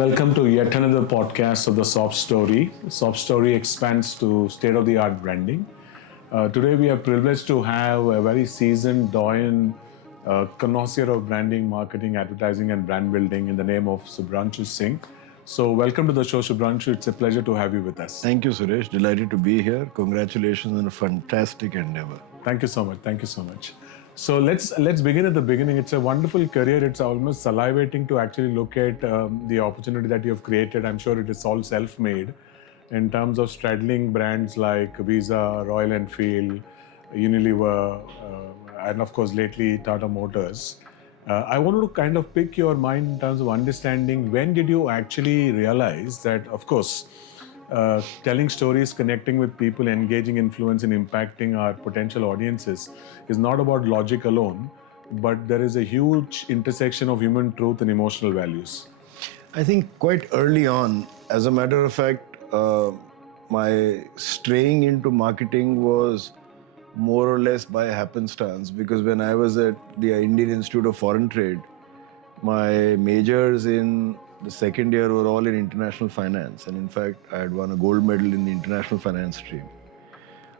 welcome to yet another podcast of the SOHB Story. SOHB Story expands to state-of-the-art branding. Today we are privileged to have a very seasoned doyen connoisseur of branding, marketing, advertising and brand building in the name of Shubhranshu Singh. So welcome to the show, Shubhranshu. It's a pleasure to have you with us. Thank you, Suresh. Delighted to be here. Congratulations on a fantastic endeavor. Thank you so much. Thank you so much. So let's begin at the beginning. It's a wonderful career. It's almost salivating to actually look at the opportunity that you have created. I'm sure it is all self-made in terms of straddling brands like Visa, Royal Enfield, Unilever, and of course lately Tata Motors. I wanted to kind of pick your mind in terms of understanding when did you actually realize that, of course, telling stories, connecting with people, engaging influence and impacting our potential audiences is not about logic alone, but there is a huge intersection of human truth and emotional values. I think quite early on, as a matter of fact, my straying into marketing was more or less by happenstance, because when I was at the Indian Institute of Foreign Trade, my majors in the second year were all in international finance, and in fact I had won a gold medal in the international finance stream.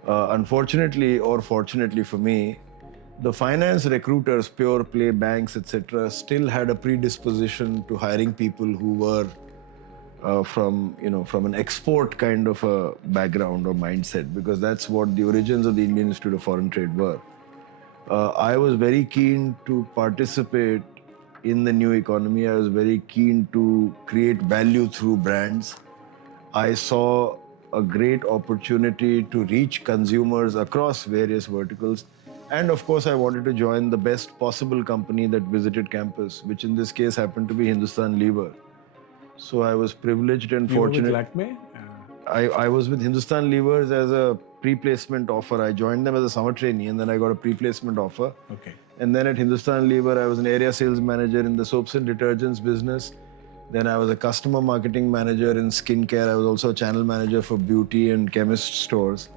Unfortunately or fortunately for me, the finance recruiters, pure play banks, etc., still had a predisposition to hiring people who were from an export kind of a background or mindset, because that's what the origins of the Indian Institute of Foreign Trade were. I was very keen to participate in the new economy. I was very keen to create value through brands. I saw a great opportunity to reach consumers across various verticals. And of course, I wanted to join the best possible company that visited campus, which in this case happened to be Hindustan Lever. So I was privileged and fortunate. You were with Lakme? I was with Hindustan Levers as a pre-placement offer. I joined them as a summer trainee and then I got a pre-placement offer. Okay. And then at Hindustan Lever, I was an area sales manager in the soaps and detergents business. Then I was a customer marketing manager in skincare. I was also a channel manager for beauty and chemist stores.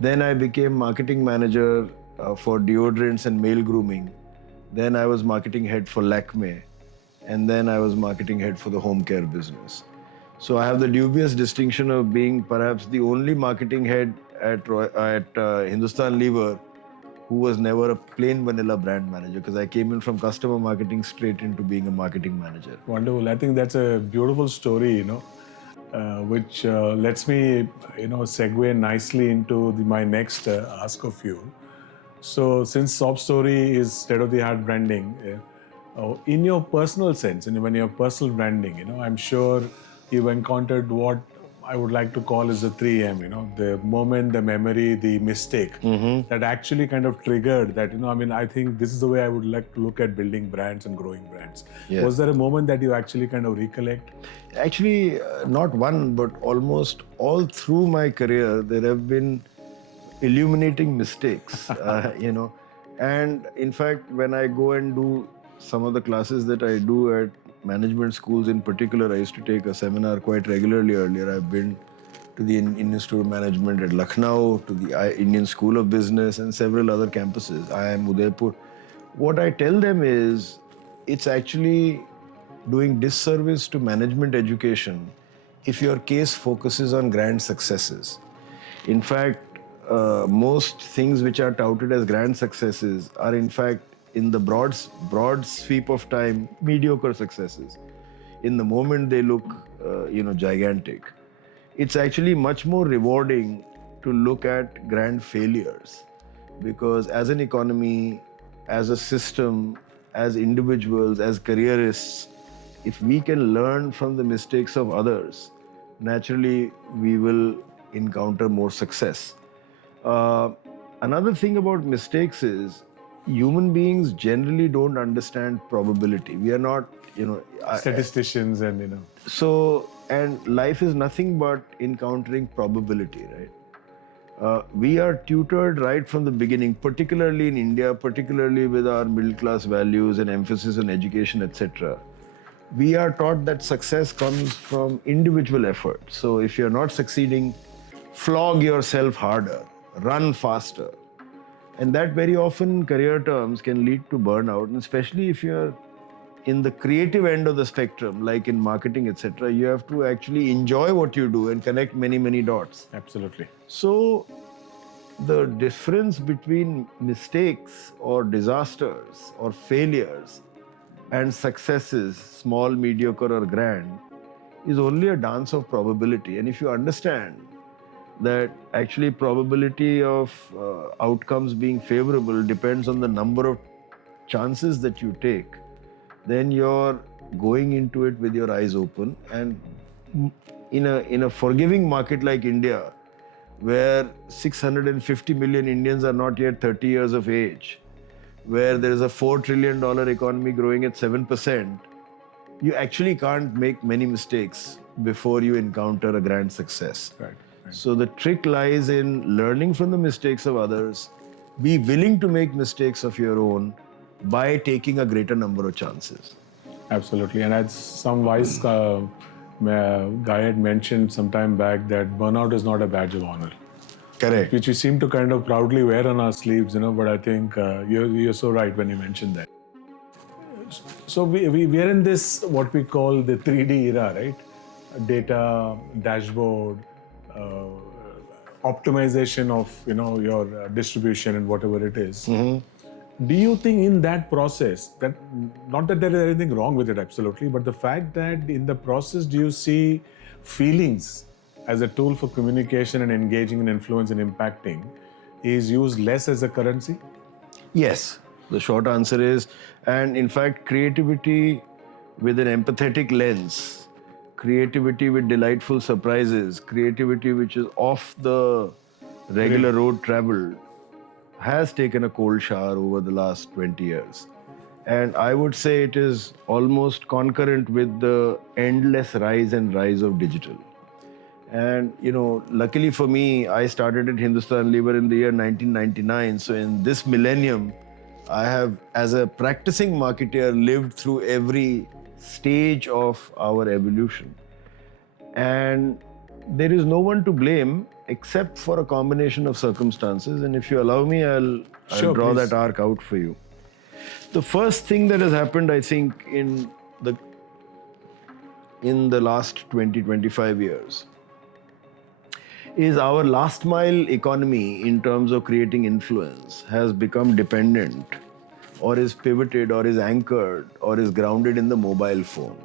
Then I became marketing manager for deodorants and male grooming. Then I was marketing head for Lakme. And then I was marketing head for the home care business. So I have the dubious distinction of being perhaps the only marketing head at Hindustan Lever who was never a plain vanilla brand manager, because I came in from customer marketing straight into being a marketing manager. Wonderful. I think that's a beautiful story, which lets me, segue nicely into my next ask of you. So since SOHB Story is state-of-the-art branding, in your personal sense, and when you're personal branding, I'm sure you've encountered what I would like to call is the 3M, the moment, the memory, the mistake that actually kind of triggered that, I think this is the way I would like to look at building brands and growing brands. Yeah. Was there a moment that you actually kind of recollect? Actually, not one, but almost all through my career, there have been illuminating mistakes, And in fact, when I go and do some of the classes that I do at management schools in particular, I used to take a seminar quite regularly earlier. I've been to the Indian Institute of Management at Lucknow, to the Indian School of Business and several other campuses, IIM Udaipur. What I tell them is, it's actually doing disservice to management education if your case focuses on grand successes. In fact, most things which are touted as grand successes are in fact, in the broad sweep of time, mediocre successes. In the moment, they look, gigantic. It's actually much more rewarding to look at grand failures, because as an economy, as a system, as individuals, as careerists, if we can learn from the mistakes of others, naturally we will encounter more success. Another thing about mistakes is, human beings generally don't understand probability. We are not, statisticians and. So, and life is nothing but encountering probability, right? We are tutored right from the beginning, particularly in India, particularly with our middle class values and emphasis on education, etc. We are taught that success comes from individual effort. So if you're not succeeding, flog yourself harder, run faster. And that very often in career terms can lead to burnout, and especially if you're in the creative end of the spectrum, like in marketing, etc., you have to actually enjoy what you do and connect many, many dots. Absolutely. So the difference between mistakes or disasters or failures and successes, small, mediocre, or grand, is only a dance of probability. And if you understand that actually probability of outcomes being favorable depends on the number of chances that you take, then you're going into it with your eyes open. And in a forgiving market like India, where 650 million Indians are not yet 30 years of age, where there is a $4 trillion economy growing at 7%, you actually can't make many mistakes before you encounter a grand success. Right. So the trick lies in learning from the mistakes of others, be willing to make mistakes of your own by taking a greater number of chances. Absolutely. And as some wise guy had mentioned some time back, that burnout is not a badge of honor. Correct. Which we seem to kind of proudly wear on our sleeves, but I think you're so right when you mentioned that. So we are in this, what we call the 3D era, right? Data, dashboard, optimization of, your distribution and whatever it is. Do you think in that process, that not that there is anything wrong with it, absolutely, but the fact that in the process, do you see feelings as a tool for communication and engaging and influence and impacting is used less as a currency? Yes, the short answer is, and in fact, creativity with an empathetic lens, creativity with delightful surprises, creativity which is off the regular road traveled, has taken a cold shower over the last 20 years. And I would say it is almost concurrent with the endless rise of digital. And, luckily for me, I started at Hindustan Lever in the year 1999. So in this millennium, I have, as a practicing marketer, lived through every stage of our evolution. And there is no one to blame except for a combination of circumstances. And if you allow me, I'll draw please. that arc out for you. The first thing that has happened, I think, in the last 20-25 years is our last mile economy in terms of creating influence has become dependent, or is pivoted, or is anchored, or is grounded in the mobile phone.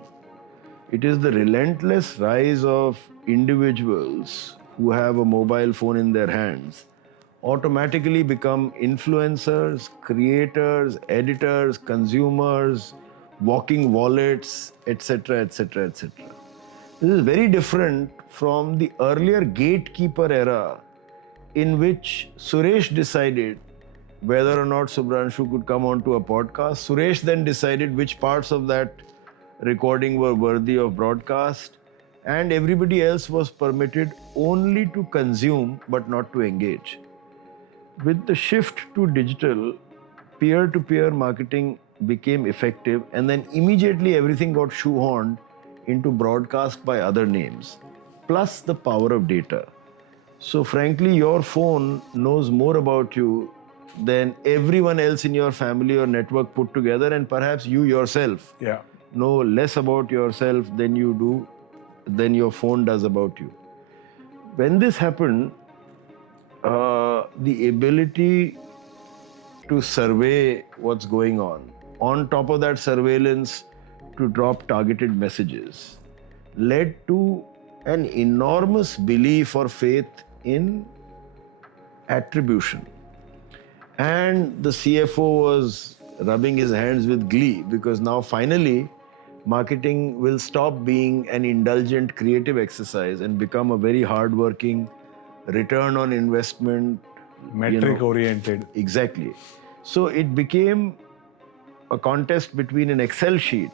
It is the relentless rise of individuals who have a mobile phone in their hands automatically become influencers, creators, editors, consumers, walking wallets, etc., etc., etc. This is very different from the earlier gatekeeper era in which Suresh decided whether or not Shubhranshu could come onto a podcast. Suresh then decided which parts of that recording were worthy of broadcast, and everybody else was permitted only to consume but not to engage. With the shift to digital, peer-to-peer marketing became effective, and then immediately everything got shoehorned into broadcast by other names, plus the power of data. So frankly, your phone knows more about you than everyone else in your family or network put together, and perhaps you yourself know less about yourself than your phone does about you. When this happened, the ability to survey what's going on top of that surveillance, to drop targeted messages, led to an enormous belief or faith in attribution. And the CFO was rubbing his hands with glee, because now finally marketing will stop being an indulgent creative exercise and become a very hardworking, return on investment, metric oriented. Exactly. So it became a contest between an Excel sheet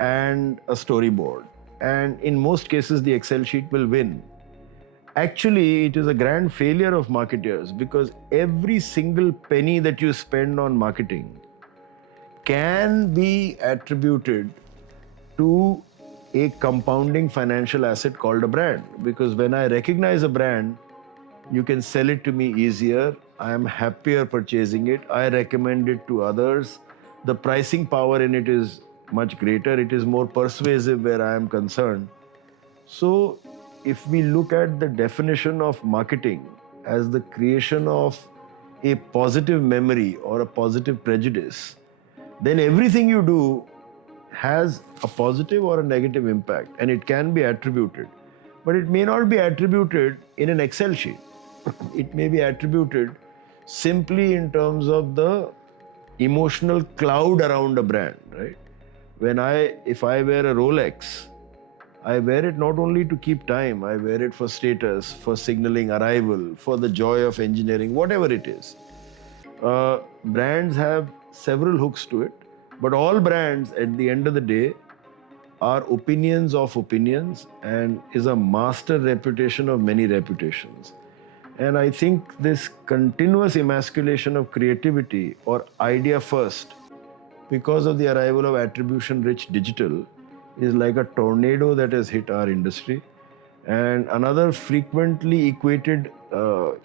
and a storyboard. And in most cases, the Excel sheet will win. Actually, it is a grand failure of marketers, because every single penny that you spend on marketing can be attributed to a compounding financial asset called a brand. Because when I recognize a brand, you can sell it to me easier. I am happier purchasing it. I recommend it to others. The pricing power in it is much greater. It is more persuasive where I am concerned. So, if we look at the definition of marketing as the creation of a positive memory or a positive prejudice, then everything you do has a positive or a negative impact, and it can be attributed. But it may not be attributed in an Excel sheet. It may be attributed simply in terms of the emotional cloud around a brand, right? If I wear a Rolex, I wear it not only to keep time, I wear it for status, for signaling arrival, for the joy of engineering, whatever it is. Brands have several hooks to it, but all brands at the end of the day are opinions of opinions and is a master reputation of many reputations. And I think this continuous emasculation of creativity or idea first, because of the arrival of attribution-rich digital, is like a tornado that has hit our industry. And another frequently equated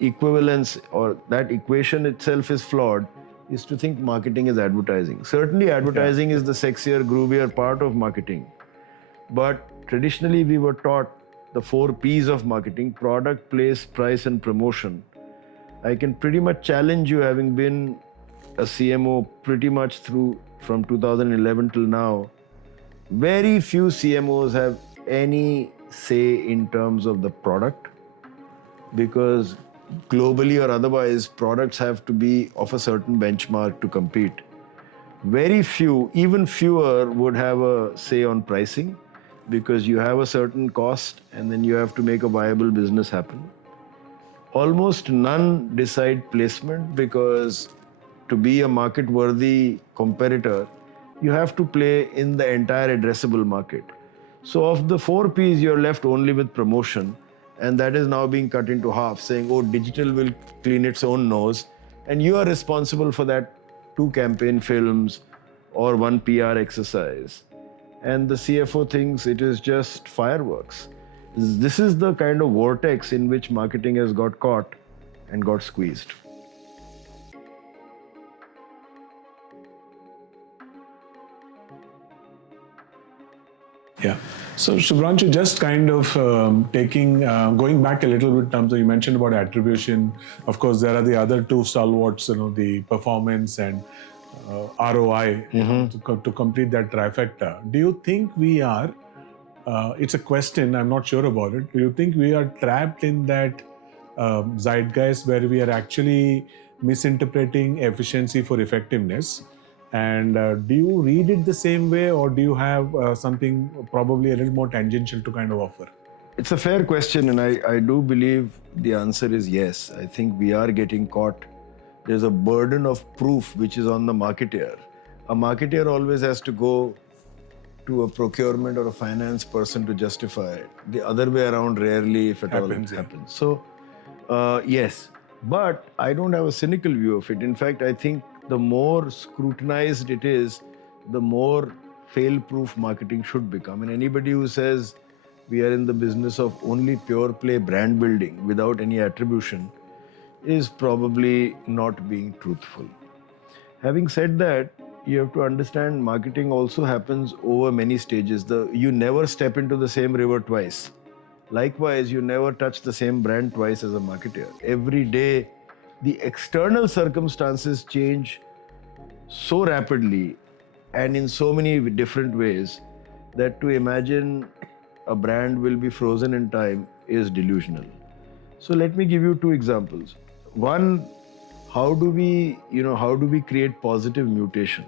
equivalence, or that equation itself is flawed, is to think marketing is advertising. Certainly advertising is the sexier, groovier part of marketing. But traditionally we were taught the 4 P's of marketing: product, place, price, and promotion. I can pretty much challenge you, having been a CMO pretty much through from 2011 till now, very few CMOs have any say in terms of the product, because globally or otherwise, products have to be of a certain benchmark to compete. Very few, even fewer, would have a say on pricing, because you have a certain cost and then you have to make a viable business happen. Almost none decide placement, because to be a market-worthy competitor, you have to play in the entire addressable market. So of the 4 P's, you're left only with promotion, and that is now being cut into half, saying, oh, digital will clean its own nose, and you are responsible for that 2 campaign films or 1 PR exercise. And the CFO thinks it is just fireworks. This is the kind of vortex in which marketing has got caught and got squeezed. Yeah. So Shubhranshu, just kind of going back a little bit in terms of, you mentioned about attribution. Of course, there are the other 2 stalwarts, the performance and ROI, to complete that trifecta. Do you think we are, it's a question, I'm not sure about it. Do you think we are trapped in that zeitgeist where we are actually misinterpreting efficiency for effectiveness? And do you read it the same way, or do you have something probably a little more tangential to kind of offer? It's a fair question, and I do believe the answer is yes. I think we are getting caught. There's a burden of proof which is on the marketeer. A marketeer always has to go to a procurement or a finance person to justify it. The other way around rarely, if at all, it happens. So, yes. But I don't have a cynical view of it. In fact, I think the more scrutinized it is, the more fail-proof marketing should become. And anybody who says we are in the business of only pure play brand building without any attribution is probably not being truthful. Having said that, you have to understand marketing also happens over many stages. You never step into the same river twice. Likewise, you never touch the same brand twice as a marketer. Every day, the external circumstances change so rapidly and in so many different ways that to imagine a brand will be frozen in time is delusional. So let me give you 2 examples. One, how do we create positive mutation?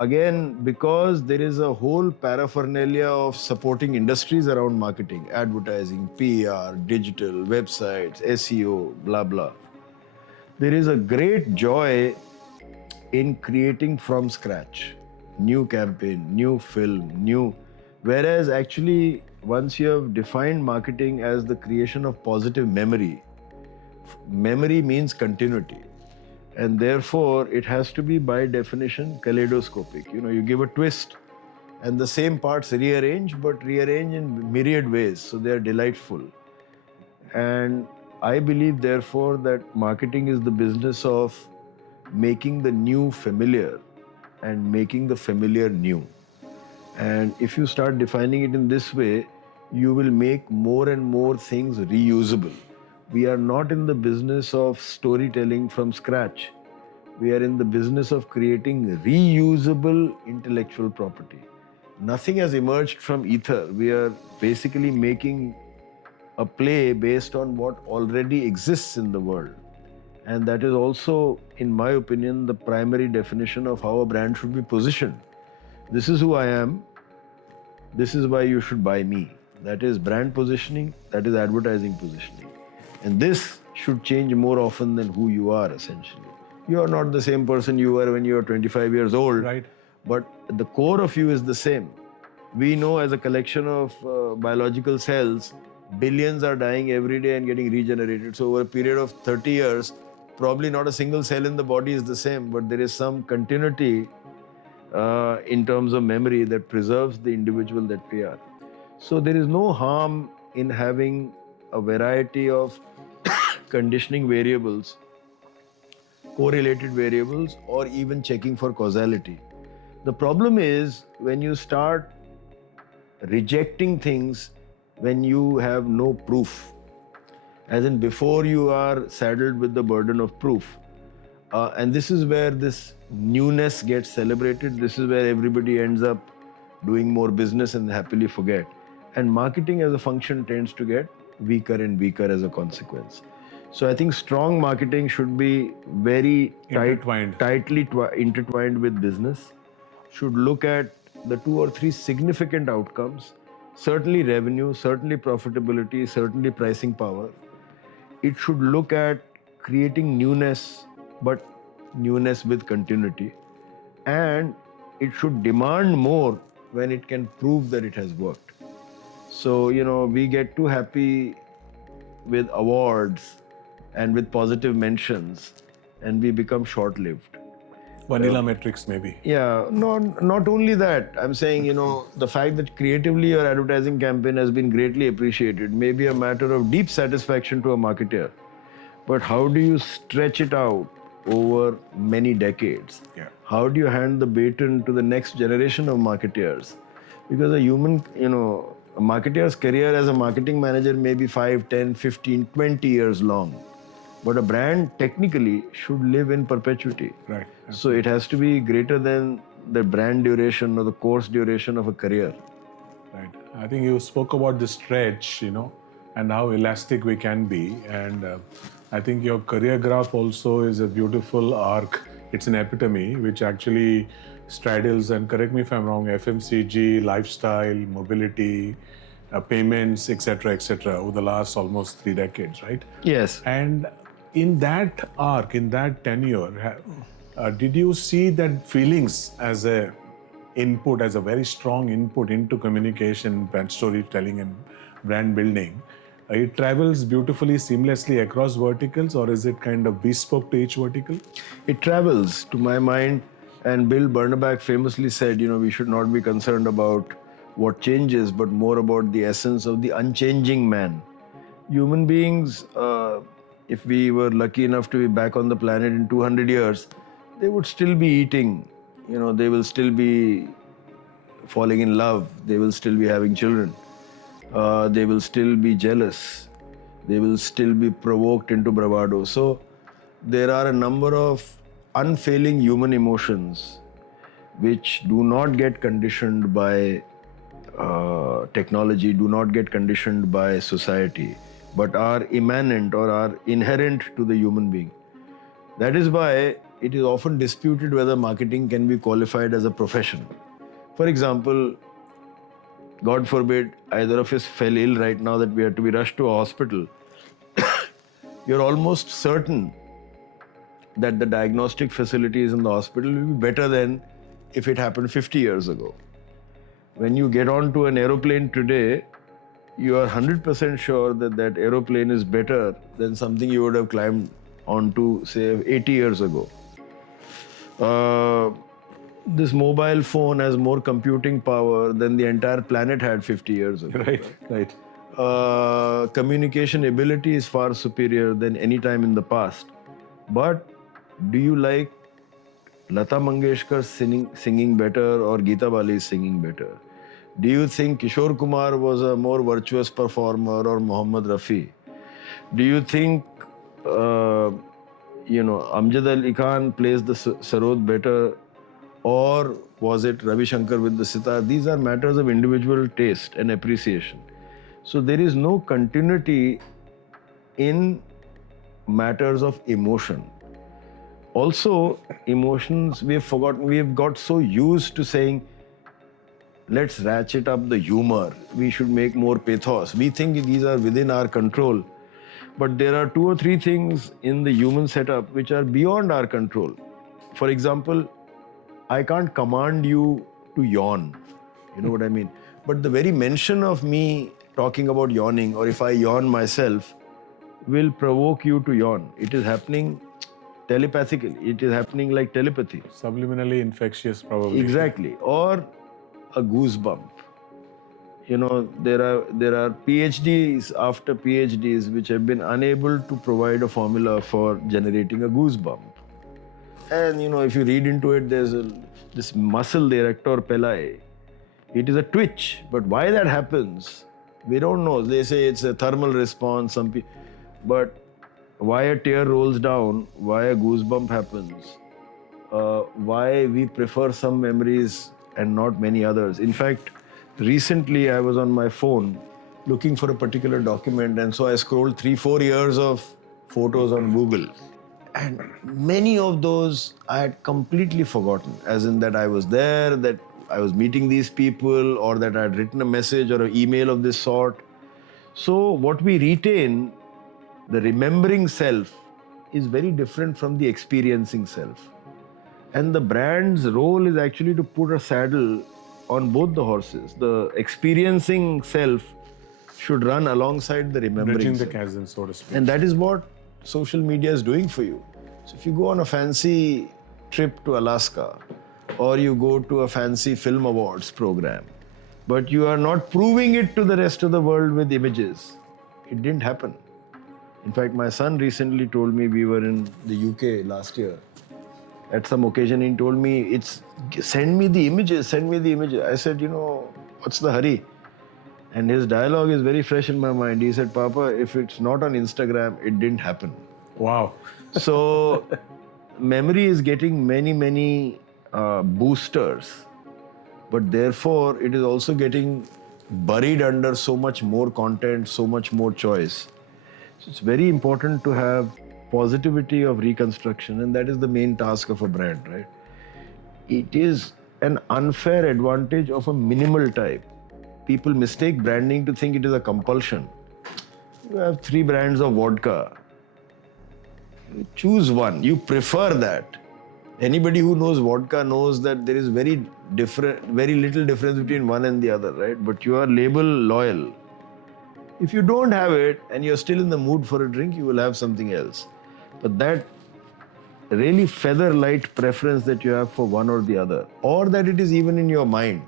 Again, because there is a whole paraphernalia of supporting industries around marketing, advertising, PR, digital, websites, SEO, blah, blah. There is a great joy in creating from scratch. New campaign, new film, whereas actually once you have defined marketing as the creation of positive memory means continuity. And therefore, it has to be by definition kaleidoscopic. You give a twist and the same parts rearrange, but rearrange in myriad ways. So they are delightful. And I believe, therefore, that marketing is the business of making the new familiar and making the familiar new. And if you start defining it in this way, you will make more and more things reusable. We are not in the business of storytelling from scratch. We are in the business of creating reusable intellectual property. Nothing has emerged from ether. We are basically making a play based on what already exists in the world. And that is also, in my opinion, the primary definition of how a brand should be positioned. This is who I am. This is why you should buy me. That is brand positioning. That is advertising positioning. And this should change more often than who you are, essentially. You are not the same person you were when you were 25 years old. Right. But the core of you is the same. We know as a collection of biological cells, billions are dying every day and getting regenerated. So over a period of 30 years, probably not a single cell in the body is the same, but there is some continuity in terms of memory that preserves the individual that we are. So there is no harm in having a variety of conditioning variables, correlated variables, or even checking for causality. The problem is when you start rejecting things when you have no proof, as in before you are saddled with the burden of proof. And this is where this newness gets celebrated. This is where everybody ends up doing more business and happily forget. And marketing as a function tends to get weaker and weaker as a consequence. So I think strong marketing should be very tightly intertwined with business, should look at the 2 or 3 significant outcomes, certainly revenue, certainly profitability, certainly pricing power. It should look at creating newness, but newness with continuity. And it should demand more when it can prove that it has worked. So, we get too happy with awards and with positive mentions, and we become short-lived. Vanilla metrics, maybe. Yeah, not only that. I'm saying, the fact that creatively your advertising campaign has been greatly appreciated may be a matter of deep satisfaction to a marketer. But how do you stretch it out over many decades? Yeah. How do you hand the baton to the next generation of marketeers? Because a human, a marketer's career as a marketing manager may be 5, 10, 15, 20 years long. But a brand technically should live in perpetuity. Right. So it has to be greater than the brand duration or the course duration of a career. Right. I think you spoke about the stretch, and how elastic we can be. And I think your career graph also is a beautiful arc. It's an epitome which actually straddles, and correct me if I'm wrong, FMCG, lifestyle, mobility, payments, etc., over the last almost 3 decades, right? Yes. And in that arc, in that tenure, did you see that feelings as a input, as a very strong input into communication, brand storytelling, and brand building? It travels beautifully, seamlessly across verticals, or is it kind of bespoke to each vertical? It travels, to my mind. And Bill Bernabach famously said, we should not be concerned about what changes, but more about the essence of the unchanging man. Human beings, if we were lucky enough to be back on the planet in 200 years, they would still be eating. They will still be falling in love. They will still be having children. They will still be jealous. They will still be provoked into bravado. So there are a number of unfailing human emotions which do not get conditioned by technology, do not get conditioned by society, but are immanent or are inherent to the human being. That is why it is often disputed whether marketing can be qualified as a profession. For example, God forbid either of us fell ill right now that we had to be rushed to a hospital. You're almost certain that the diagnostic facilities in the hospital will be better than if it happened 50 years ago. When you get onto an aeroplane today, you are 100% sure that that aeroplane is better than something you would have climbed onto, say, 80 years ago. This mobile phone has more computing power than the entire planet had 50 years ago. Right. Communication ability is far superior than any time in the past. But do you like Lata Mangeshkar singing better or Geeta Bali is singing better? Do you think Kishore Kumar was a more virtuous performer or Mohammed Rafi? Do you think, Amjad Ali Khan plays the sarod better, or was it Ravi Shankar with the sitar? These are matters of individual taste and appreciation. So there is no continuity in matters of emotion. Also, emotions, we have forgotten, we have got so used to saying, let's ratchet up the humor, we should make more pathos. We think these are within our control. But there are 2 or 3 things in the human setup which are beyond our control. For example, I can't command you to yawn. You know what I mean? But the very mention of me talking about yawning, or if I yawn myself, will provoke you to yawn. It is happening telepathically. It is happening like telepathy. Subliminally infectious, probably. Exactly. Or a goosebump. You know, there are PhDs after PhDs which have been unable to provide a formula for generating a goosebump. And you know, if you read into it, there's this muscle there, actor pellai. It is a twitch, but why that happens, we don't know. They say it's a thermal response, but why a tear rolls down, why a goosebump happens, why we prefer some memories and not many others. In fact, recently I was on my phone looking for a particular document, and so I scrolled 3-4 years of photos on Google. And many of those I had completely forgotten, as in that I was there, that I was meeting these people, or that I had written a message or an email of this sort. So what we retain, the remembering self, is very different from the experiencing self. And the brand's role is actually to put a saddle on both the horses. The experiencing self should run alongside the remembering Bridging the self. chasm, so to speak. And that is what social media is doing for you. So if you go on a fancy trip to Alaska, or you go to a fancy film awards program, but you are not proving it to the rest of the world with images, it didn't happen. In fact, my son recently told me, we were in the UK last year. At some occasion, he told me, send me the images, send me the images. I said, what's the hurry? And his dialogue is very fresh in my mind. He said, Papa, if it's not on Instagram, it didn't happen. Wow. So memory is getting many boosters, but therefore it is also getting buried under so much more content, so much more choice. So it's very important to have positivity of reconstruction, and that is the main task of a brand, right? It is an unfair advantage of a minimal type. People mistake branding to think it is a compulsion. You have 3 brands of vodka. You choose one. You prefer that. Anybody who knows vodka knows that there is very little difference between one and the other, right? But you are label loyal. If you don't have it and you're still in the mood for a drink, you will have something else. But that really feather light preference that you have for one or the other, or that it is even in your mind.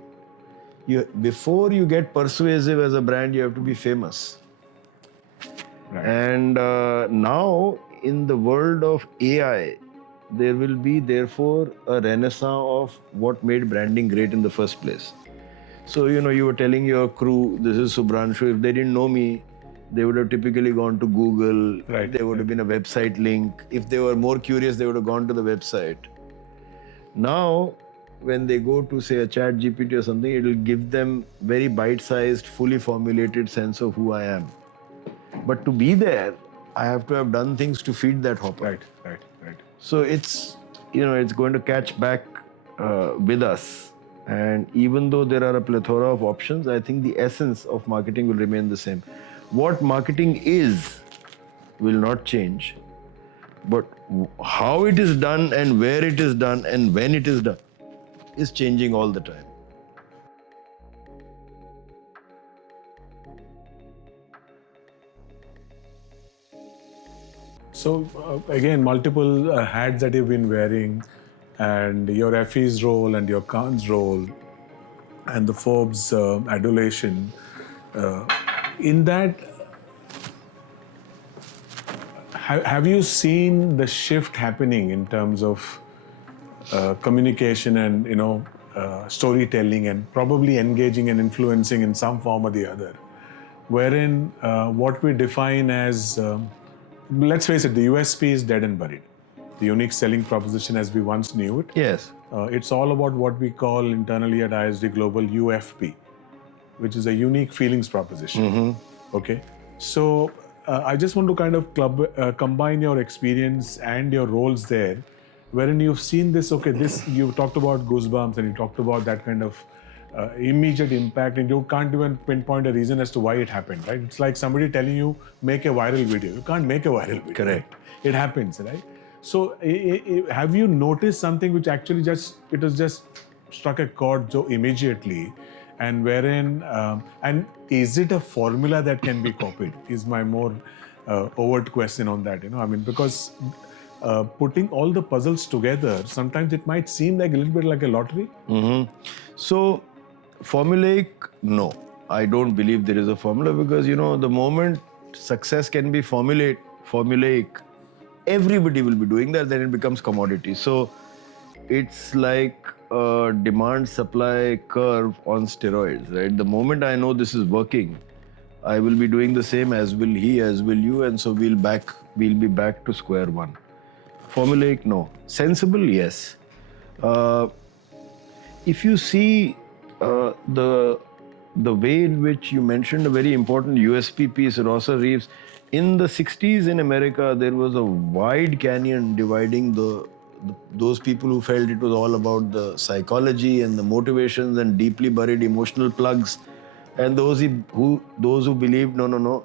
Before you get persuasive as a brand, you have to be famous. Right. And now, in the world of AI, there will be therefore a renaissance of what made branding great in the first place. So, you were telling your crew, this is Shubhranshu. If they didn't know me, they would have typically gone to Google. Right. There would have been a website link. If they were more curious, they would have gone to the website. Now, when they go to, say, a chat GPT or something, it will give them very bite-sized, fully formulated sense of who I am. But to be there, I have to have done things to feed that hopper. Right. So it's going to catch back with us. And even though there are a plethora of options, I think the essence of marketing will remain the same. What marketing is will not change, but how it is done and where it is done and when it is done is changing all the time. So again, multiple hats that you've been wearing, and your Effie's role and your Khan's role, and the Forbes adulation. In that, have you seen the shift happening in terms of communication and storytelling and probably engaging and influencing in some form or the other, wherein what we define as let's face it, the USP is dead and buried. The unique selling proposition as we once knew it. Yes. It's all about what we call internally at ISD Global UFP, which is a unique feelings proposition. Okay. So I just want to kind of combine your experience and your roles there, wherein you've seen this, you talked about goosebumps and you talked about that kind of immediate impact, and you can't even pinpoint a reason as to why it happened, right? It's like somebody telling you, make a viral video. You can't make a viral video. Correct. It happens, right? So have you noticed something which actually it has just struck a chord so immediately, and wherein, and is it a formula that can be copied is my more overt question on that, because putting all the puzzles together, sometimes it might seem like a little bit like a lottery. So, formulaic, no. I don't believe there is a formula because, the moment success can be formulaic, everybody will be doing that, then it becomes commodity. So, it's like a demand-supply curve on steroids, right? The moment I know this is working, I will be doing the same, as will he, as will you, and so we'll be back to square one. Formulaic, no. Sensible, yes. If you see the way in which you mentioned a very important USP piece, Rosser Reeves, in the 60s in America, there was a wide canyon dividing those people who felt it was all about the psychology and the motivations and deeply buried emotional plugs, and those who believed no,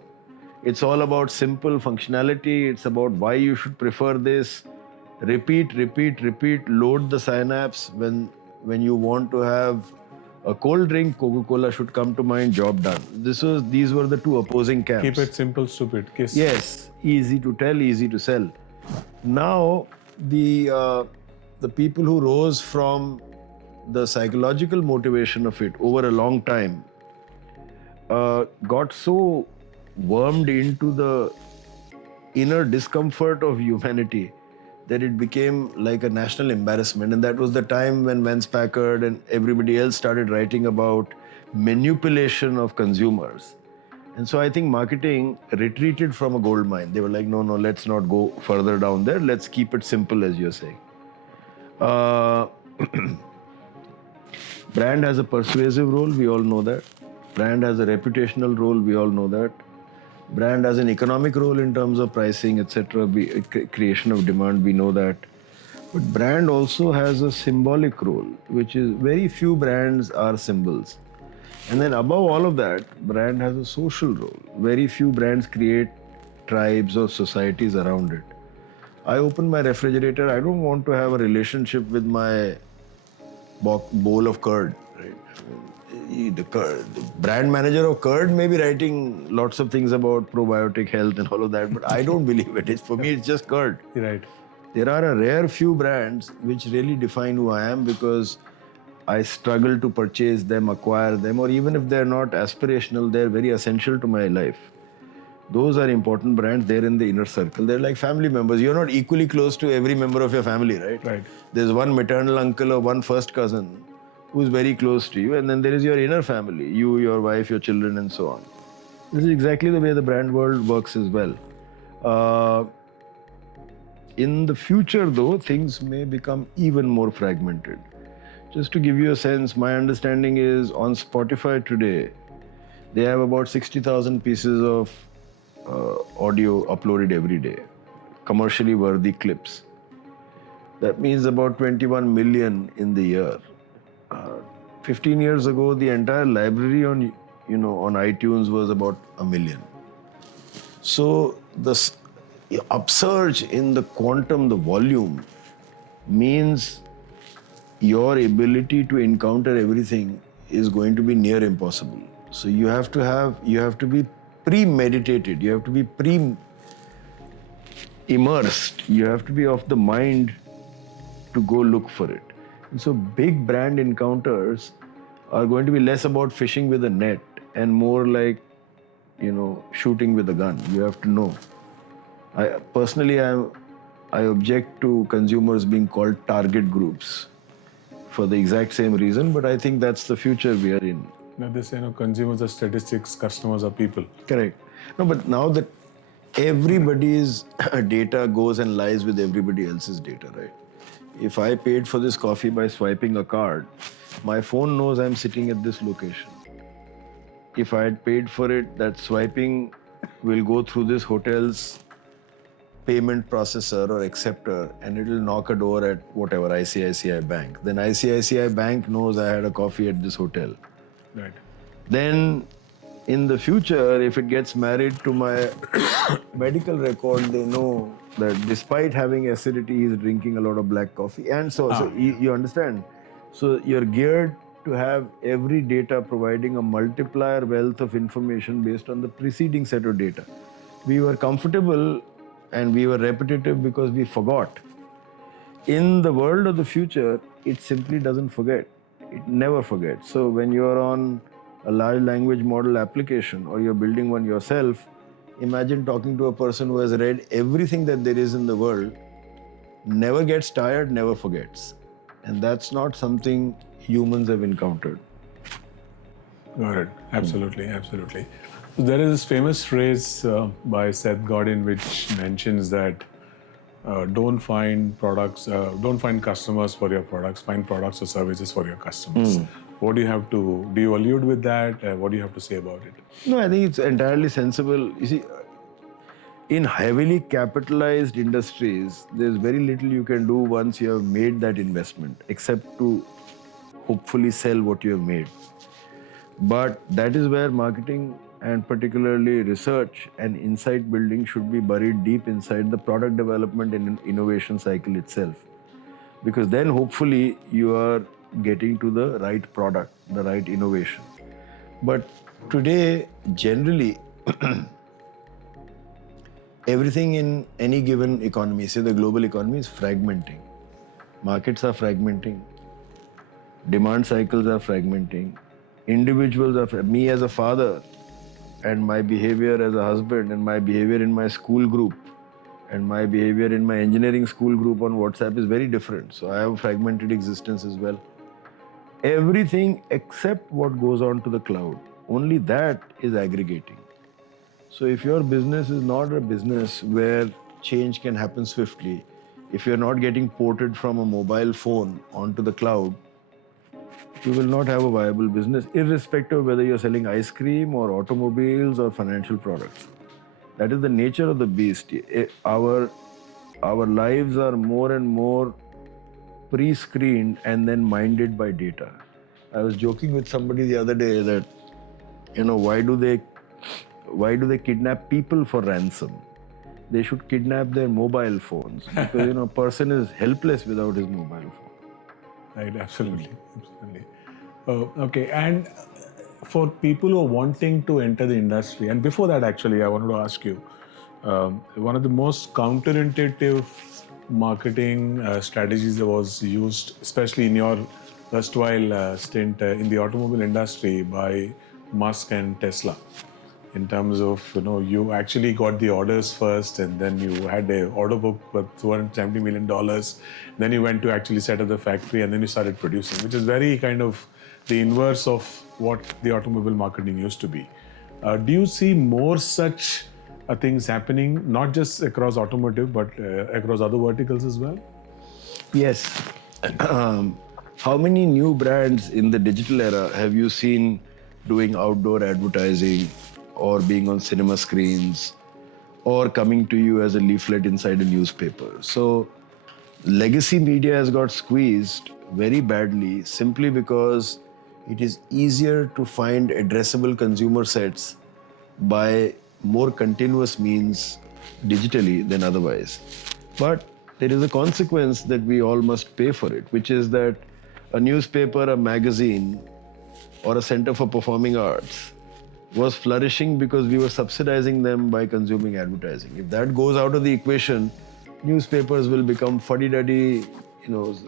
it's all about simple functionality. It's about why you should prefer this. Repeat, load the synapse. When you want to have a cold drink, Coca-Cola should come to mind, job done. These were the two opposing camps. Keep it simple, stupid. Kiss. Yes, easy to tell, easy to sell. Now, the people who rose from the psychological motivation of it over a long time got so wormed into the inner discomfort of humanity that it became like a national embarrassment. And that was the time when Vance Packard and everybody else started writing about manipulation of consumers. And so I think marketing retreated from a gold mine. They were like, no, let's not go further down there. Let's keep it simple, as you're saying. Brand has a persuasive role, we all know that. Brand has a reputational role, we all know that. Brand has an economic role in terms of pricing, etc., creation of demand, we know that. But brand also has a symbolic role, which is very few brands are symbols. And then above all of that, brand has a social role. Very few brands create tribes or societies around it. I open my refrigerator, I don't want to have a relationship with my bowl of curd, right? The brand manager of curd may be writing lots of things about probiotic health and all of that, but I don't believe it. For me, it's just curd. Right. There are a rare few brands which really define who I am because I struggle to purchase them, acquire them, or even if they're not aspirational, they're very essential to my life. Those are important brands. They're in the inner circle. They're like family members. You're not equally close to every member of your family, right? Right. There's one maternal uncle or one first cousin who's very close to you, and then there is your inner family, you, your wife, your children, and so on. This is exactly the way the brand world works as well. In the future, though, things may become even more fragmented. Just to give you a sense, my understanding is on Spotify today, they have about 60,000 pieces of audio uploaded every day, commercially worthy clips. That means about 21 million in the year. 15 years ago, the entire library on iTunes was about 1 million. So the upsurge in the quantum, the volume, means your ability to encounter everything is going to be near impossible. So you have to be premeditated, you have to be immersed, you have to be of the mind to go look for it. And so big brand encounters are going to be less about fishing with a net and more like, shooting with a gun. You have to know. I object to consumers being called target groups for the exact same reason, but I think that's the future we are in. Now they say, consumers are statistics, customers are people. Correct. No, but now that everybody's data goes and lies with everybody else's data, right? If I paid for this coffee by swiping a card, my phone knows I'm sitting at this location. If I had paid for it, that swiping will go through this hotel's payment processor or acceptor and it will knock a door at whatever, ICICI Bank. Then ICICI Bank knows I had a coffee at this hotel. Right. Then in the future, if it gets married to my medical record, they know that despite having acidity, he's drinking a lot of black coffee. And so you understand? So you're geared to have every data providing a multiplier wealth of information based on the preceding set of data. We were comfortable and we were repetitive because we forgot. In the world of the future, it simply doesn't forget. It never forgets. So when you're on a large language model application or you're building one yourself, imagine talking to a person who has read everything that there is in the world, never gets tired, never forgets. And that's not something humans have encountered. Got it. Absolutely, absolutely. There is this famous phrase by Seth Godin which mentions that don't find customers for your products, find products or services for your customers. What do you allude with that? What do you have to say about it? No, I think it's entirely sensible. You see, in heavily capitalized industries, there's very little you can do once you have made that investment, except to hopefully sell what you have made. But that is where marketing and particularly research and insight building should be buried deep inside the product development and innovation cycle itself. Because then hopefully you are getting to the right product, the right innovation. But today, generally, everything in any given economy, say the global economy, is fragmenting. Markets are fragmenting. Demand cycles are fragmenting. Individuals are, me as a father and my behavior as a husband and my behavior in my school group and my behavior in my engineering school group on WhatsApp is very different. So I have a fragmented existence as well. Everything except what goes on to the cloud, only that is aggregating. So if your business is not a business where change can happen swiftly, if you're not getting ported from a mobile phone onto the cloud, you will not have a viable business, irrespective of whether you're selling ice cream or automobiles or financial products. That is the nature of the beast. Our lives are more and more pre-screened and then minded by data. I was joking with somebody the other day that, why do they kidnap people for ransom? They should kidnap their mobile phones because a person is helpless without his mobile phone. Right, absolutely. Okay, and for people who are wanting to enter the industry, and before that actually I wanted to ask you, one of the most counterintuitive marketing strategies that was used, especially in your erstwhile stint in the automobile industry by Musk and Tesla, in terms of, you actually got the orders first and then you had a order book worth $270 million. Then you went to actually set up the factory and then you started producing, which is very kind of the inverse of what the automobile marketing used to be. Do you see more such things happening, not just across automotive, but across other verticals as well? Yes. How many new brands in the digital era have you seen doing outdoor advertising or being on cinema screens or coming to you as a leaflet inside a newspaper? So legacy media has got squeezed very badly simply because it is easier to find addressable consumer sets by more continuous means digitally than otherwise. But there is a consequence that we all must pay for it, which is that a newspaper, a magazine, or a center for performing arts was flourishing because we were subsidizing them by consuming advertising. If that goes out of the equation, newspapers will become fuddy-duddy,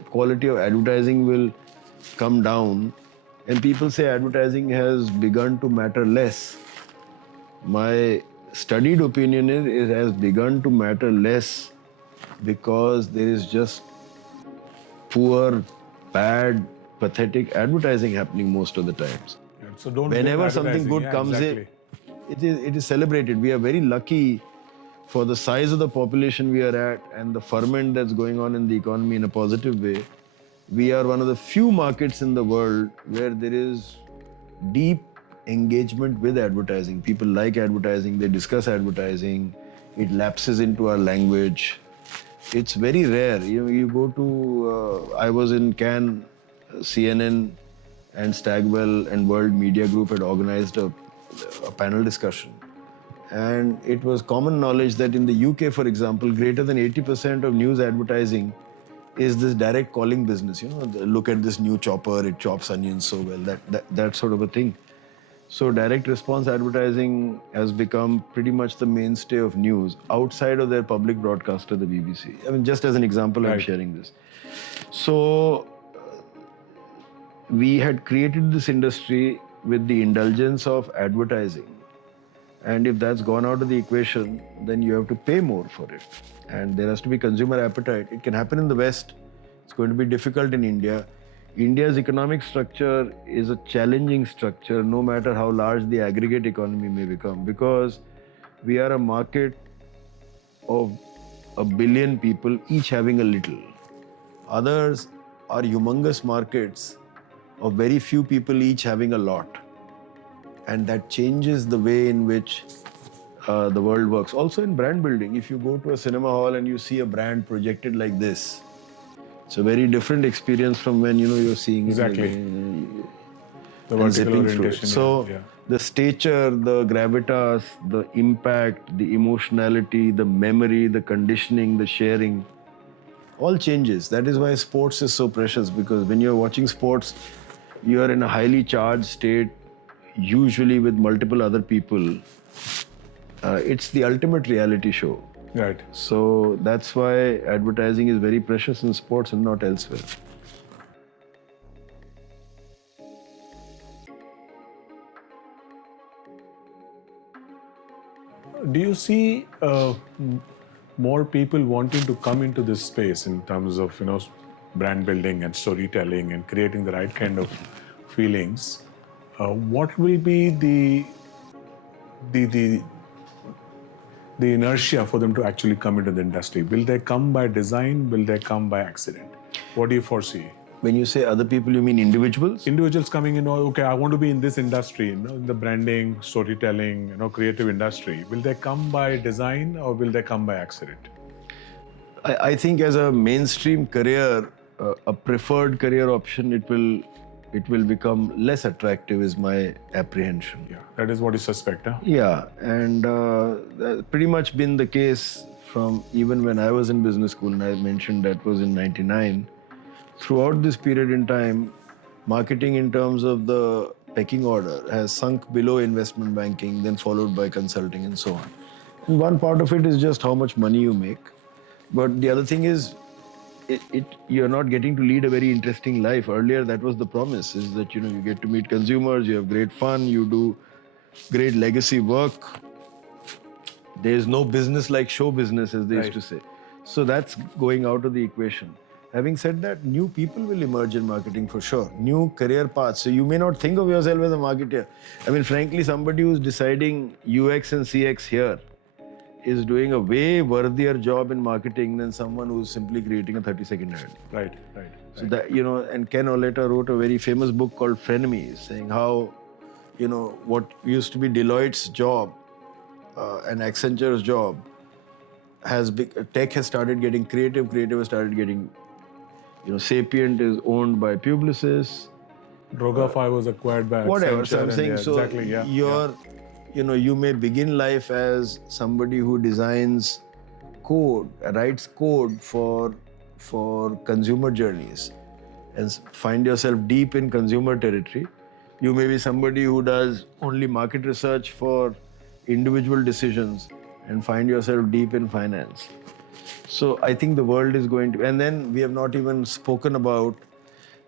quality of advertising will come down, and people say advertising has begun to matter less. My studied opinion is it has begun to matter less because there is just poor, bad, pathetic advertising happening most of the times. Yeah, so don't Whenever blame something advertising. good Yeah, comes exactly. in, it is celebrated. We are very lucky for the size of the population we are at and the ferment that's going on in the economy in a positive way. We are one of the few markets in the world where there is deep engagement with advertising. People like advertising, they discuss advertising, it lapses into our language. It's very rare. You go to, I was in Cannes, CNN and Stagwell and World Media Group had organized a panel discussion. And it was common knowledge that in the UK, for example, greater than 80% of news advertising is this direct calling business. Look at this new chopper, it chops onions so well, that sort of a thing. So direct response advertising has become pretty much the mainstay of news outside of their public broadcaster, the BBC. I mean, just as an example, I'm Right. sharing this. So we had created this industry with the indulgence of advertising. And if that's gone out of the equation, then you have to pay more for it. And there has to be consumer appetite. It can happen in the West. It's going to be difficult in India. India's economic structure is a challenging structure, no matter how large the aggregate economy may become, because we are a market of 1 billion people, each having a little. Others are humongous markets of very few people, each having a lot. And that changes the way in which the world works. Also in brand building, if you go to a cinema hall and you see a brand projected like this, it's a very different experience from when you're seeing Exactly. it The and vertical zipping through it. orientation. So yeah. the stature, the gravitas, the impact, the emotionality, the memory, the conditioning, the sharing, all changes. That is why sports is so precious, because when you're watching sports, you are in a highly charged state, usually with multiple other people. It's the ultimate reality show. Right. So that's why advertising is very precious in sports and not elsewhere. Do you see more people wanting to come into this space in terms of brand building and storytelling and creating the right kind of feelings? What will be the inertia for them to actually come into the industry? Will they come by design? Will they come by accident? What do you foresee? When you say other people, you mean individuals? Individuals coming in, okay, I want to be in this industry, in the branding, storytelling, creative industry. Will they come by design or will they come by accident? I think as a mainstream career, a preferred career option, it will become less attractive is my apprehension. Yeah, that is what you suspect, huh? Yeah, and that's pretty much been the case from even when I was in business school, and I mentioned that was in 99. Throughout this period in time, marketing in terms of the pecking order has sunk below investment banking, then followed by consulting and so on. And one part of it is just how much money you make. But the other thing is, you're not getting to lead a very interesting life. Earlier, that was the promise, is that you get to meet consumers, you have great fun, you do great legacy work. There's no business like show business, as they used to say. So that's going out of the equation. Having said that, new people will emerge in marketing for sure. New career paths. So you may not think of yourself as a marketer. I mean, frankly, somebody who's deciding UX and CX here is doing a way worthier job in marketing than someone who's simply creating a 30-second ad. Right. So that, and Ken Oleta wrote a very famous book called Frenemies, saying how, what used to be Deloitte's job and Accenture's job tech has started getting creative has started getting, Sapient is owned by Publicis. Droga5 was acquired by Whatever, Accenture. so I'm saying, exactly, you may begin life as somebody who designs code, writes code for consumer journeys and find yourself deep in consumer territory. You may be somebody who does only market research for individual decisions and find yourself deep in finance. So I think the world is going to, and then we have not even spoken about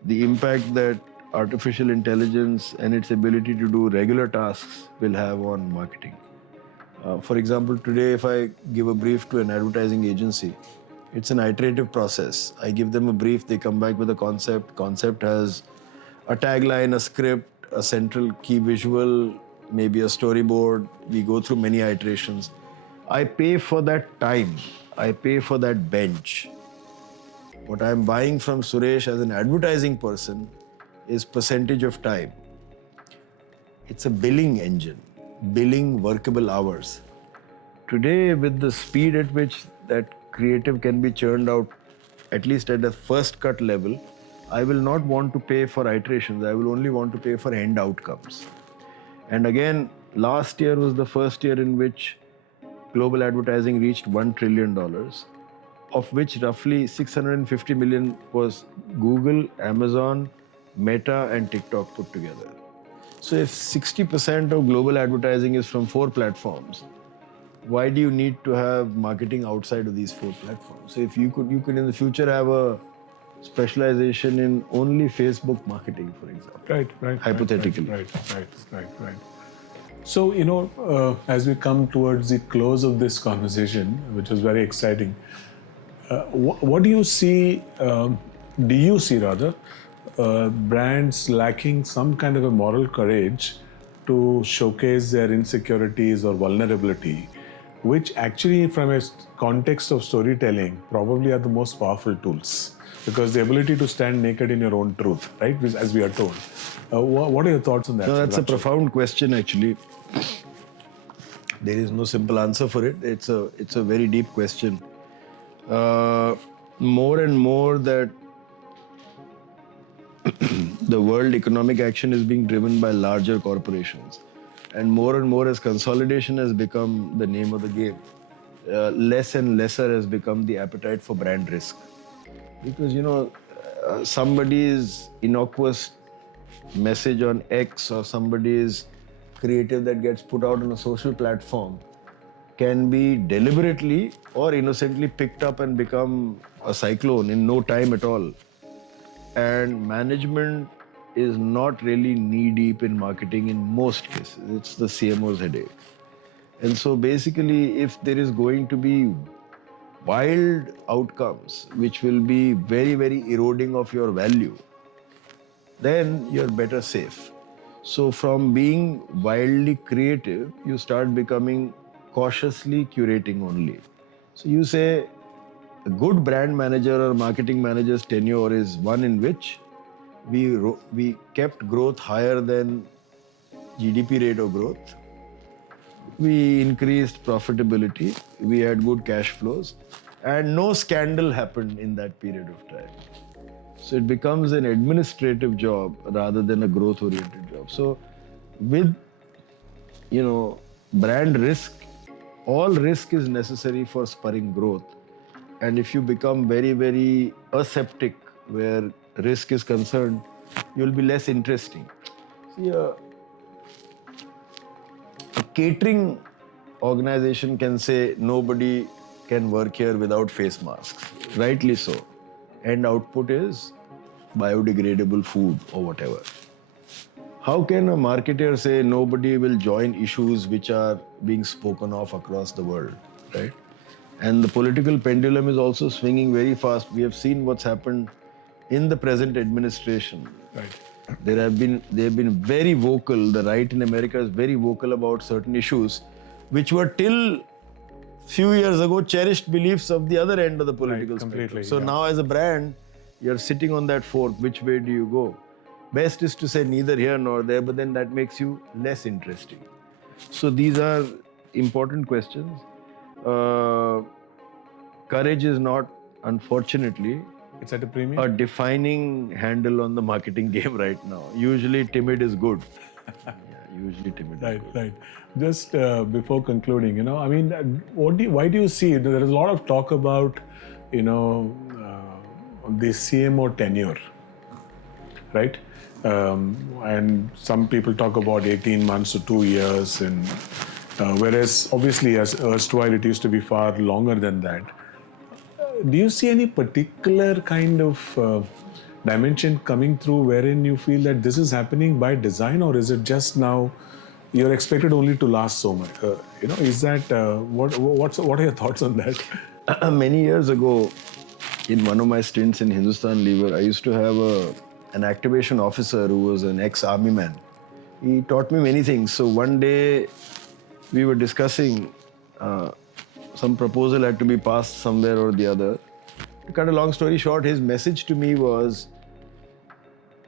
the impact that artificial intelligence and its ability to do regular tasks will have on marketing. For example, today if I give a brief to an advertising agency, It's an iterative process. I give them a brief, they come back with a concept. Concept has a tagline, a script, a central key visual, maybe a storyboard. We go through many iterations. I pay for that time. I pay for that bench. What I'm buying from Suresh as an advertising person is percentage of time. It's a billing engine, billing workable hours. Today, with the speed at which that creative can be churned out, at least at the first cut level, I will not want to pay for iterations. I will only want to pay for end outcomes. And again, last year was the first year in which global advertising reached $1 trillion, of which roughly 650 million was Google, Amazon, Meta, and TikTok put together. So if 60% of global advertising is from 4 platforms, why do you need to have marketing outside of these 4 platforms? So if you could in the future have a specialization in only Facebook marketing, for example. Right. Hypothetically. Right. So, as we come towards the close of this conversation, which was very exciting, what do you see, brands lacking some kind of a moral courage to showcase their insecurities or vulnerability, which actually from a context of storytelling probably are the most powerful tools, because the ability to stand naked in your own truth, right, as we are told. What are your thoughts on that? No, that's a profound question actually. There is no simple answer for it. It's a very deep question. More and more that the world economic action is being driven by larger corporations, and more as consolidation has become the name of the game, less and lesser has become the appetite for brand risk. Because somebody's innocuous message on X or somebody's creative that gets put out on a social platform can be deliberately or innocently picked up and become a cyclone in no time at all. And management is not really knee-deep in marketing in most cases. It's the CMO's headache. And so basically, if there is going to be wild outcomes, which will be very, very eroding of your value, then you're better safe. So from being wildly creative, you start becoming cautiously curating only. So you say a good brand manager or marketing manager's tenure is one in which we kept growth higher than GDP rate of growth. We increased profitability, we had good cash flows, and no scandal happened in that period of time. So it becomes an administrative job rather than a growth-oriented job. So with, brand risk, all risk is necessary for spurring growth. And if you become very, very aseptic where risk is concerned, you'll be less interesting. See, a catering organization can say nobody can work here without face masks. Rightly so. End output is biodegradable food or whatever. How can a marketer say nobody will join issues which are being spoken of across the world, right? And the political pendulum is also swinging very fast. We have seen what's happened in the present administration. Right. They've been very vocal. The right in America is very vocal about certain issues, which were till few years ago cherished beliefs of the other end of the political spectrum. So now as a brand, you're sitting on that fork. Which way do you go? Best is to say neither here nor there, but then that makes you less interesting. So these are important questions. Courage is not, unfortunately, it's at a premium. A defining handle on the marketing game right now. Usually timid is good. Usually timid is good. Right. Just before concluding, why do you see, there is a lot of talk about, the CMO tenure, right? And some people talk about 18 months to 2 years, and whereas obviously as erstwhile it used to be far longer than that. Do you see any particular kind of dimension coming through wherein you feel that this is happening by design, or is it just now you're expected only to last so much? Is that what are your thoughts on that? Many years ago, in one of my stints in Hindustan Lever, I used to have an activation officer who was an ex-army man. He taught me many things. So one day we were discussing some proposal had to be passed somewhere or the other. To cut a long story short, his message to me was,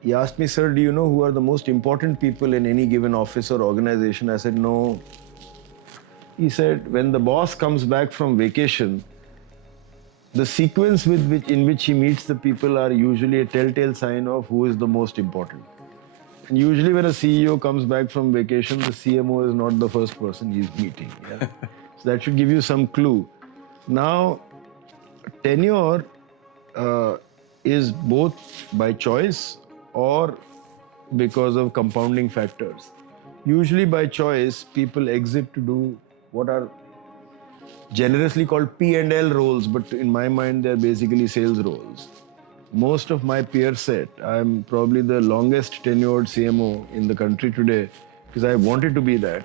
he asked me, "Sir, do you know who are the most important people in any given office or organization?" I said, "No." He said, "When the boss comes back from vacation, the sequence in which he meets the people are usually a telltale sign of who is the most important. And usually when a CEO comes back from vacation, the CMO is not the first person he's meeting. Yeah? So that should give you some clue. Now, tenure is both by choice or because of compounding factors. Usually by choice, people exit to do what are generously called P&L roles, but in my mind, they're basically sales roles. Most of my peer set, I'm probably the longest tenured CMO in the country today because I wanted to be that.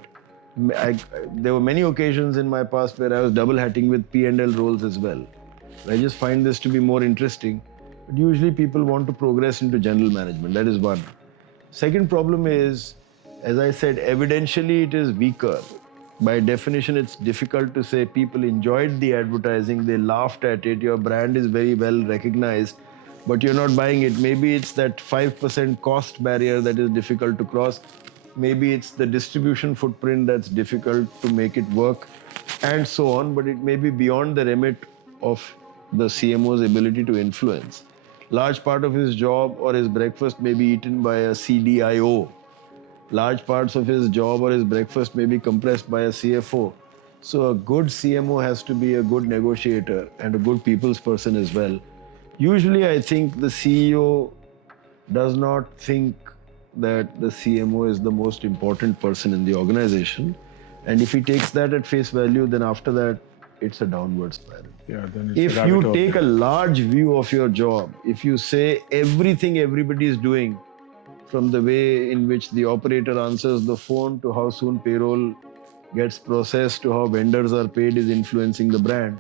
There were many occasions in my past where I was double hatting with P&L roles as well. I just find this to be more interesting. But usually people want to progress into general management. That is one. Second problem is, as I said, evidentially it is weaker. By definition, it's difficult to say people enjoyed the advertising, they laughed at it, your brand is very well recognized, but you're not buying it. Maybe it's that 5% cost barrier that is difficult to cross. Maybe it's the distribution footprint that's difficult to make it work, and so on. But it may be beyond the remit of the CMO's ability to influence. Large part of his job or his breakfast may be eaten by a CDIO. Large parts of his job or his breakfast may be compressed by a CFO. So a good CMO has to be a good negotiator and a good people's person as well. Usually I think the CEO does not think that the CMO is the most important person in the organization. And if he takes that at face value, then after that, it's a downward spiral. Yeah, then it's If you take a large view of your job, if you say everything everybody is doing, from the way in which the operator answers the phone to how soon payroll gets processed to how vendors are paid is influencing the brand.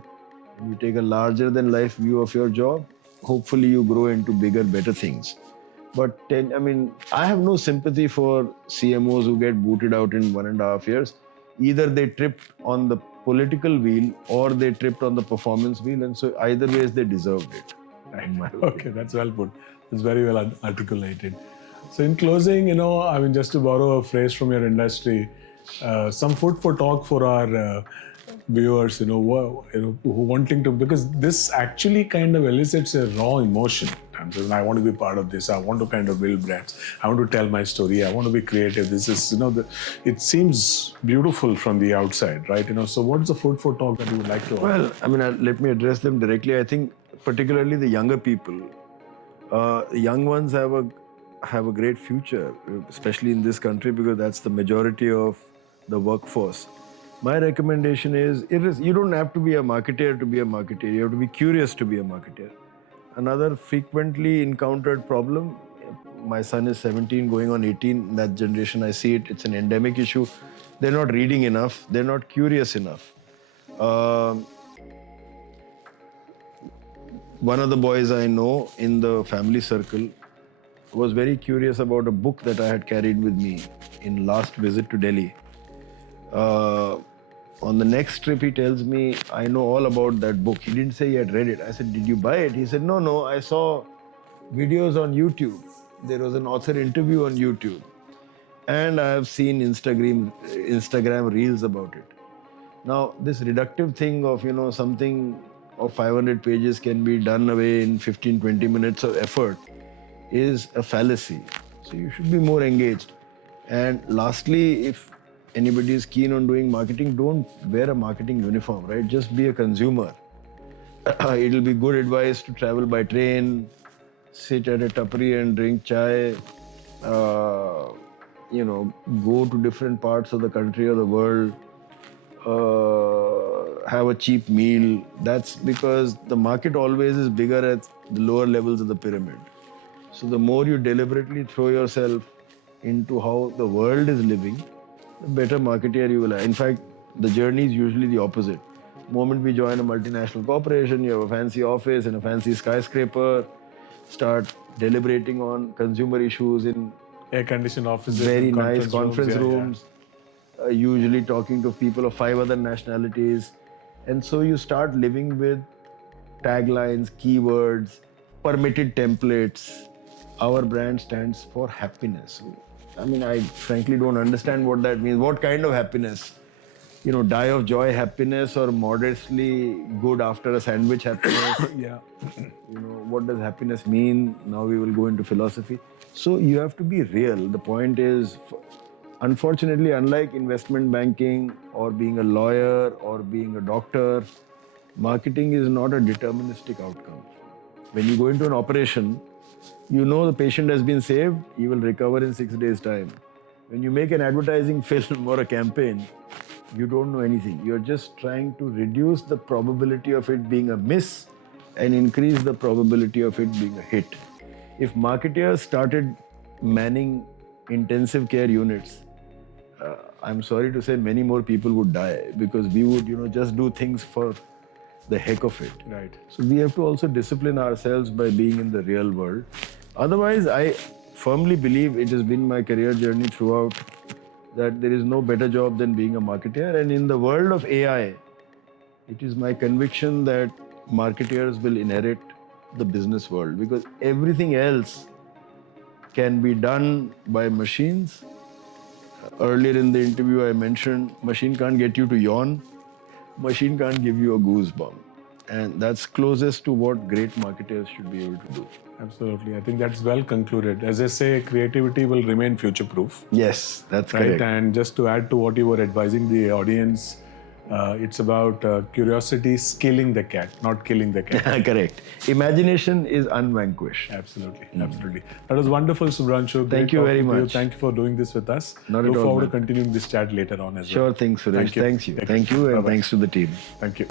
And you take a larger than life view of your job, hopefully you grow into bigger, better things. But I have no sympathy for CMOs who get booted out in 1.5 years. Either they tripped on the political wheel or they tripped on the performance wheel, and so either ways they deserved it. Okay, that's well put. It's very well articulated. So in closing, just to borrow a phrase from your industry, some food for talk for our viewers, who wanting to, because this actually kind of elicits a raw emotion. I'm saying, I want to be part of this. I want to kind of build brands. I want to tell my story. I want to be creative. This is, it seems beautiful from the outside, right? So what's the food for talk that you would like to offer? Well, let me address them directly. I think particularly the younger people, the young ones have a great future, especially in this country, because that's the majority of the workforce. My recommendation is, you don't have to be a marketer to be a marketer. You have to be curious to be a marketer. Another frequently encountered problem, my son is 17 going on 18, that generation, I see it, it's an endemic issue. They're not reading enough, they're not curious enough. One of the boys I know in the family circle was very curious about a book that I had carried with me in last visit to Delhi. On the next trip, he tells me, I know all about that book. He didn't say he had read it. I said, did you buy it? He said, no, I saw videos on YouTube. There was an author interview on YouTube. And I have seen Instagram reels about it. Now, this reductive thing of, something of 500 pages can be done away in 15, 20 minutes of effort is a fallacy. So you should be more engaged. And lastly, if anybody is keen on doing marketing, don't wear a marketing uniform, right? Just be a consumer. It'll be good advice to travel by train, sit at a tapri and drink chai, go to different parts of the country or the world, have a cheap meal. That's because the market always is bigger at the lower levels of the pyramid. So the more you deliberately throw yourself into how the world is living, the better marketeer you will have. In fact, the journey is usually the opposite. Moment we join a multinational corporation, you have a fancy office and a fancy skyscraper, start deliberating on consumer issues in Air-conditioned offices, very and nice conference yeah, rooms, usually talking to people of 5 other nationalities. And so you start living with taglines, keywords, permitted templates. Our brand stands for happiness. I mean, I frankly don't understand what that means. What kind of happiness? You know, die of joy happiness or modestly good after a sandwich happiness? Yeah. You know, what does happiness mean? Now we will go into philosophy. So you have to be real. The point is, unfortunately, unlike investment banking or being a lawyer or being a doctor, marketing is not a deterministic outcome. When you go into an operation, you know the patient has been saved, he will recover in 6 days' time. When you make an advertising film or a campaign, you don't know anything. You're just trying to reduce the probability of it being a miss and increase the probability of it being a hit. If marketers started manning intensive care units, I'm sorry to say many more people would die because we would, just do things for the heck of it. Right. So we have to also discipline ourselves by being in the real world. Otherwise, I firmly believe it has been my career journey throughout that there is no better job than being a marketer. And in the world of AI, it is my conviction that marketers will inherit the business world because everything else can be done by machines. Earlier in the interview, I mentioned machine can't get you to yawn, machine can't give you a goosebump. And that's closest to what great marketers should be able to do. Absolutely. I think that's well concluded. As I say, creativity will remain future-proof. Yes, that's Right. correct. And just to add to what you were advising the audience, it's about curiosity skilling the cat, not killing the cat. Correct. Imagination is unvanquished. Absolutely. Absolutely. That was wonderful, Subhranshu. Great Thank you very talking to much. Thank you for doing this with us. Not at Look all, forward to man. continuing this chat later on as well. Sure thing, Suresh. Thank you. Thanks you. Take Thank care. you, and Bye-bye. thanks to the team. Thank you.